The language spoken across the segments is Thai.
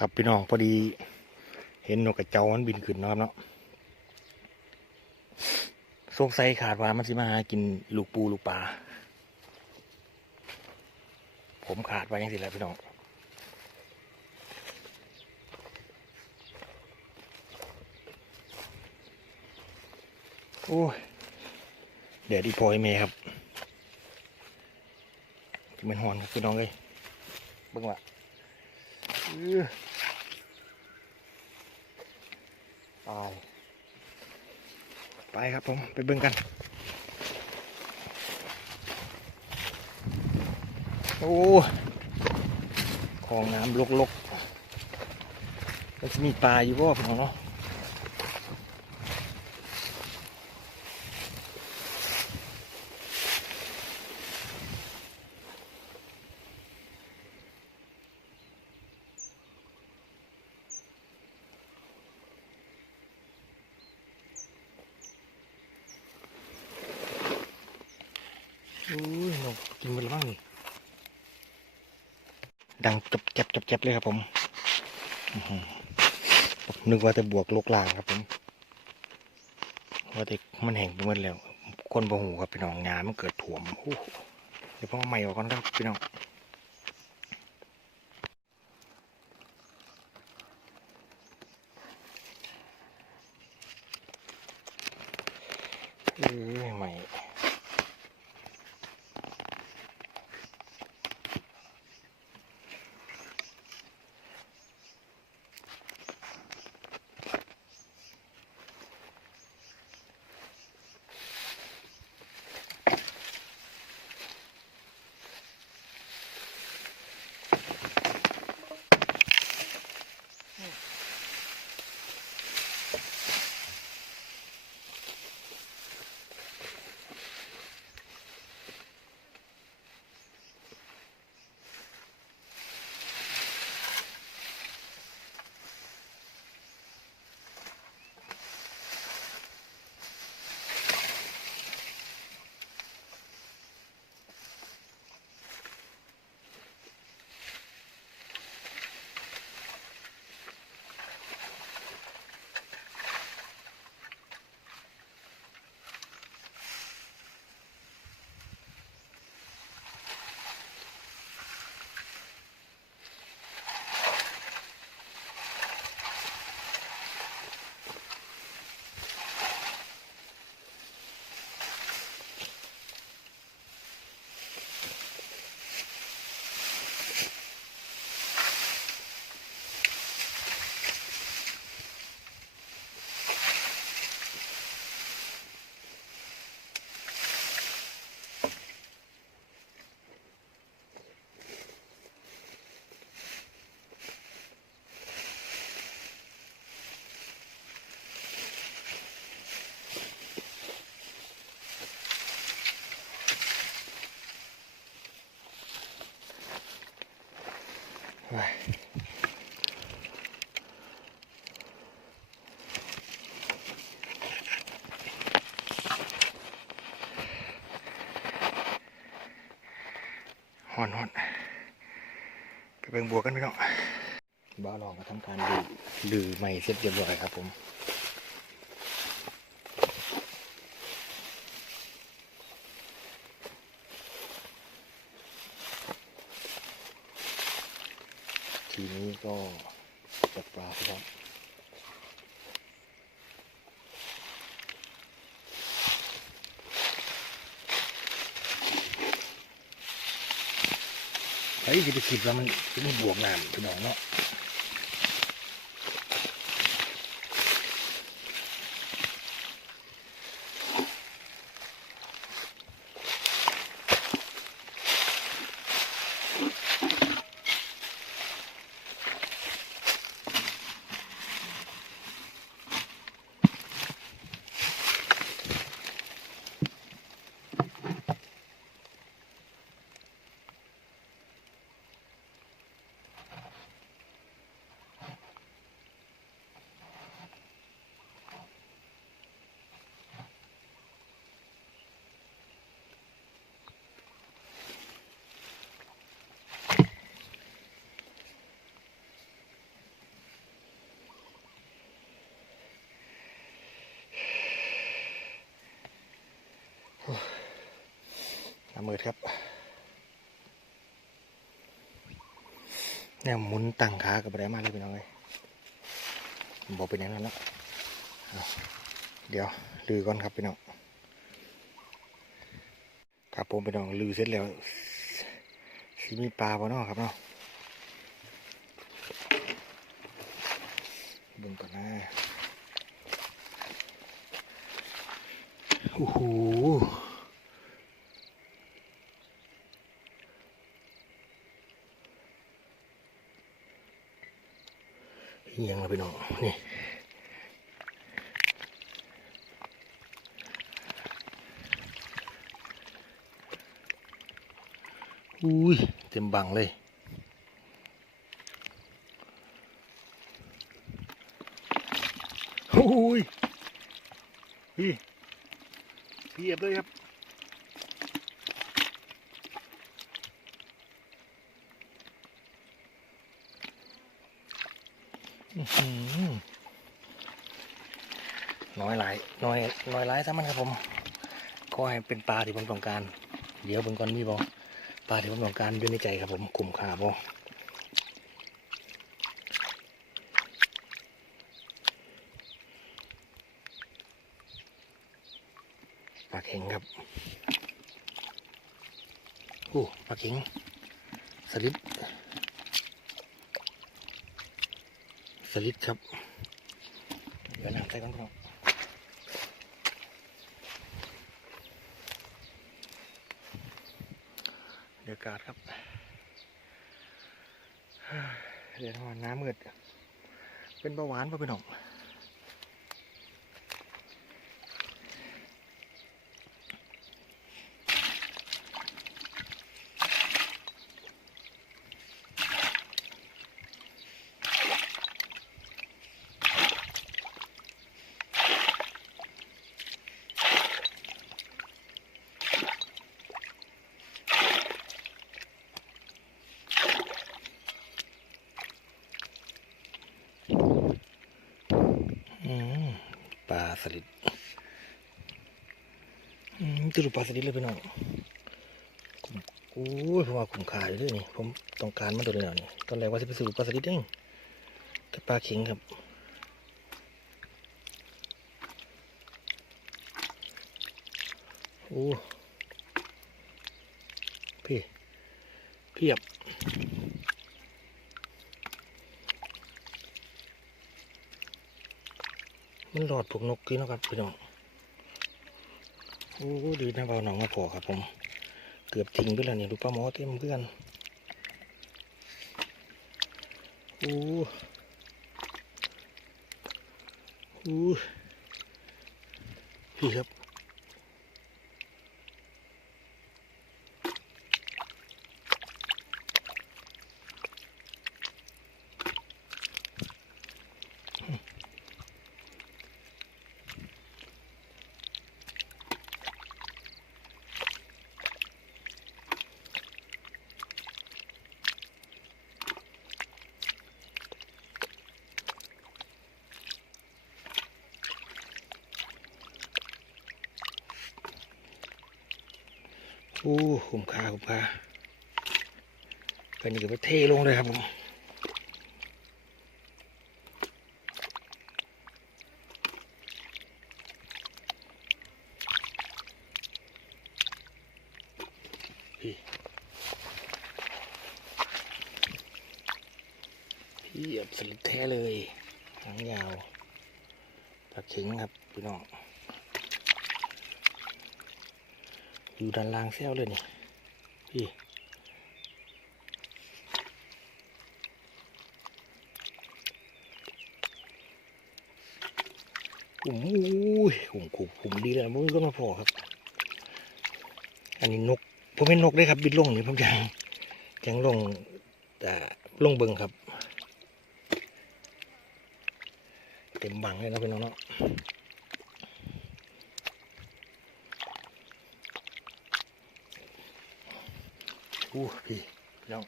ครับพี่น้องพอดี เห็นนกกระเจ้ามันบินขึ้นนาะครับเนาะสงสัยขาดว่ามันสิมาหากินลูกปูลูกปลาผมขาดไปยังสิแล้วพี่น้องโอ้เดี๋ยวดีพอยเมย์ครับมันหอนครับพี่น้องเลยเบิ่งว่า ตายไปครับผมไปเบิ่งกัน โอ้คลองน้ำลกๆแล้วจะมีปลาอยู่บ่พี่น้องเนาะ อุ้ยนกกินหมดแล้วบ้างนี่ ดังจับจับจับจับเลยครับผมนึกว่าจะบวกลกลางครับผมว่าแต่มันแห้งไปหมดแล้วคนบ่หูครับพี่น้องงานมันเกิดถ่วมโอ้โหเดี๋ยวพ่อเอาใหม่ออกก่อนครับพี่น้องเอ้ยใหม่ หอนหอนไปเบิ่งบัวกันพี่น้องบ้าลองก็ทำการลือลือใหม่เสร็จเรียบร้อยครับผมทีนี้ก็จับปลาครับ เฮ้ยจะไปคิดว่ามันจะมีบวกน้ำพี่น้องเนาะ น้ำมืดครับเนี่ยหมุนตั้งขากับอะไรมากเลยพี่น้องเลยบอกเป็นอย่างนั้นแล้วเดี๋ยวลือก่อนครับพี่น้องครับผมพี่น้องลือเสร็จแล้วสิมีปลาบ่เนาะครับเนาะบิ่งก่อนนะโอ้โห เอียงแล้วพี่น้องนี่อุ้ยเต็มบังเลยอุ้ยพี่พี่เหยียบเลยครับ อื้อหือน้อยหลายน้อย น้อยหลายซะมันครับผมก็ให้เป็นปลาที่ผมต้องการ เดี๋ยวเบิ่งก่อนมีบ่ปลาที่ผมต้องการอยู่ในใจครับผมกลุ่มขาบ่ปลาเข็งครับโอ้ปลาเข็งสลิดสลิดครับเดี๋ยวน้ำใส่ก่อนครับ เดี๋ยวกาดครับเดี๋ยวทำน้ำมืดเป็นเบาหวานป่ะพี่น้องอืมป ลาสลิดอืมติดปลาสลิดเลยพี่น้องโอ้ยผมว่าคุ้มค่าเลยนี่ผมต้องการมาตัวเดียวนี่ตอนแรกว่าจะไปซื้อปลาสลิดเองแต่ปลาเข็งครับโอ้พี่เพียบ มันหลอดพวกนกกินนะครับพี่น้องโอ้ดีนะเบาหนองมาพอครับผม เกือบทิ้งไปแล้วเนี่ยดูปลาหมอเต็มเพื่อนโอ้โอ้พี่ครับ โอ้คุ้มค่าคุ้มค่ากันนี่ก็ไปเทลงเลยครับผมเหยียบสลิดแท้เลยหางยาวปลาเข็งครับ พี่น้อง อยู่ด้านล่างเซลเลยนี่พี่โอ้ยขุมขุมขุมดีเลยมันก็มาพอครับ อันนี้นกผมเป็นนกได้ครับบินลงนี่ผมยังยังลงแต่ลงเบิงครับ เต็มบังเลยนาะพี่น้องเนาะ อู้พี่น้อง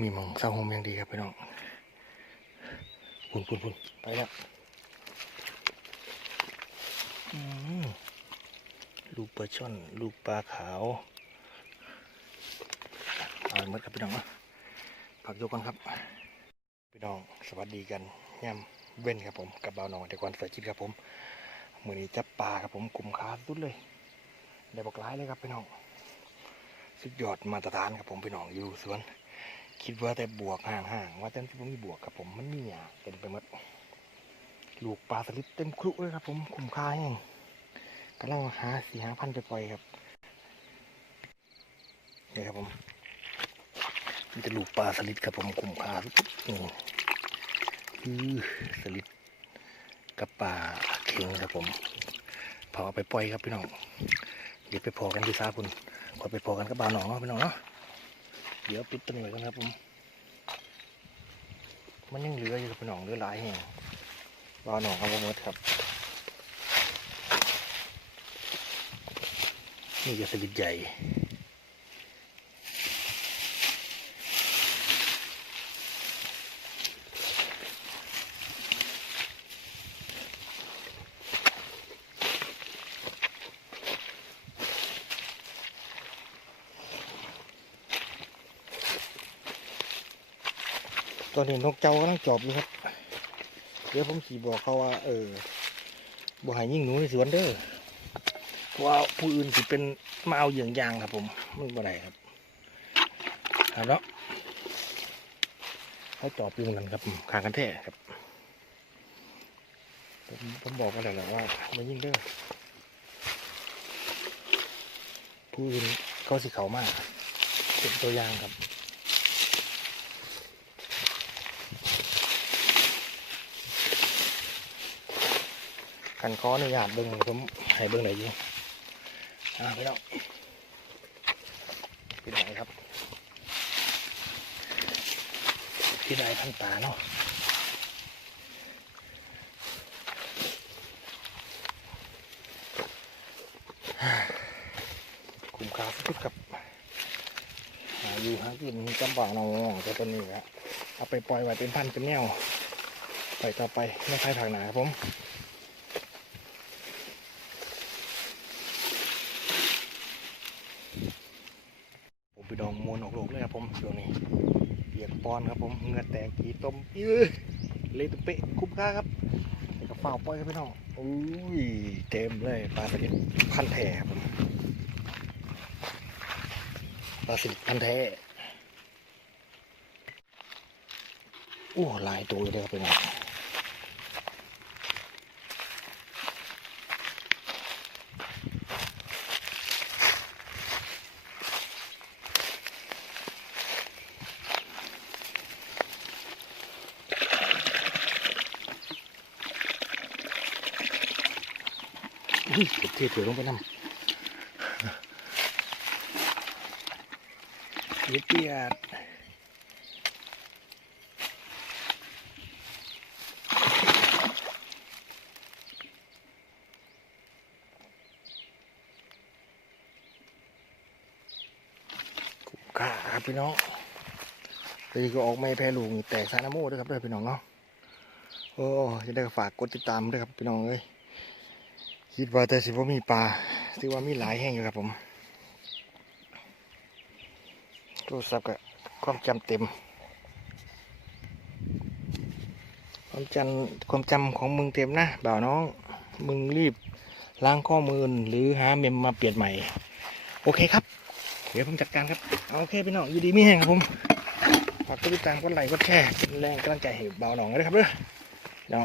มีมองเศร้าโฮมอย่างดีครับพี่น้องพุ่นพุ่นพุ่นไปแล้วลูกปลาช่อน ลูกปลาขาวเอาหมดครับพี่น้องนะผักโยกกันครับ พี่น้องสวัสดีกันย่ำ เว้นครับผมกับบ่าวนองแต่ก่อนใส่จิตครับผมมือนี้จับปลาครับผมกลุ่มขาสุดเลยได้บอกร้ายเลยครับพี่น้องสุดยอดมาตรฐานครับผมพี่น้องอยู่สวน คิดว่าแต่บวกห่างๆว่าแต่ที่ผมมีบวกกับผมมันมีหยาเต็มไปหมดลูกปลาสลิดเต็มครุเลยครับผมคุ้มค่าแห้งกำลังหาสี่หาพันไปปล่อยครับนี่ครับผมมีแต่ลูกปลาสลิดครับผมคุ้มค่าสุดๆนี่ สลิดกับปลาเค็งครับผมพอาไปปล่อยครับพี่น้องเดี๋ยวไปพอกันที่ซาคุณขอไปพอกันกับบ่าหนองเนาะพี่น้องเนาะเดี๋ยวปิดตัวนี้ไว้ก่อนครับผมมันยังเหลืออยู่ครับพี่น้องเหลือหลายแห่งรอหนองครับผมหมดครับ นี่จะสลิดใหญ่ ตอนนี้นกเจ้ากำลังจอบอยู่ครับ เดี๋ยวผมสีบอกเขาว่า เออบ่ห้ยิ่งหนูในสวนเด้อเพราะว่าผู้อื่นสิเป็นมาเอาเหยื่องยางครับ ผมมันบ่ได้ครับครับแล้วเขาจอบอยู่เหมือนกันครับขางกันแท้ครับผมผมบอกกันแล้วแหละว่าไม่ยิ่งเด้อผู้อื่นเขาสิเขามากเป็นตัวอย่างครับ กันขออนุญาตเบิ้งผมให้เบิ้งไหนอยอยิงอ่าพี่น้องพี่ไหนครับพี่ไหนพันตาเนาะคุ้มค่าสุดๆกับหาอยู่หากินจำปาหนองแต่ตัวนี้ครับเอาไปปล่อยไว้เป็นพันเป็นแนวไปต่อไปไม่ใช่ผักหนาครับผมไปดองมวนออกโลกเลยครับ ผมช่วงนี้เปียกปอนครับผมเหงือแตกกีต้มยื้อเลยตุเปะคุ้มค่าครับแล้วก็ฝ้าปล่อยครับพี่น้องอุ้ยเต็มเลยปลาสลิดพันแท้ครับผมปลาสลิดพันแท้โอ้หลายตัวเลยครับพี่น้อง เก็บเทถือลงไปน้ำเปียดเปียดกาครับพี่น้องตีก็ออกไม่แพ้ลุงแตกซานาโม่ด้วยครับด้วยพี่น้องเนาะ โอ้จะได้ฝากกดติดตามด้วยครับพี่น้องเอ้ย คิดว่าแต่สิว่ามีปลาถือว่ามีหลายแห่งอยู่ครับผมโทรศัพท์กับความจำเต็ม ความจำความจำของมึงเต็มนะบ่าวน้อง มึงรีบล้างข้อมือหรือหาเมมมาเปลี่ยนใหม่ โอเคครับ เดี๋ยวผมจัดการครับ เอาโอเคพี่น้องอยู่ดีไม่แห้งครับผมฝากกดติดตามกดไลค์กดแชร์เป็นแรงกำลังใจให้บ่าวน้องด้วยครับเด้อเดี๋ยว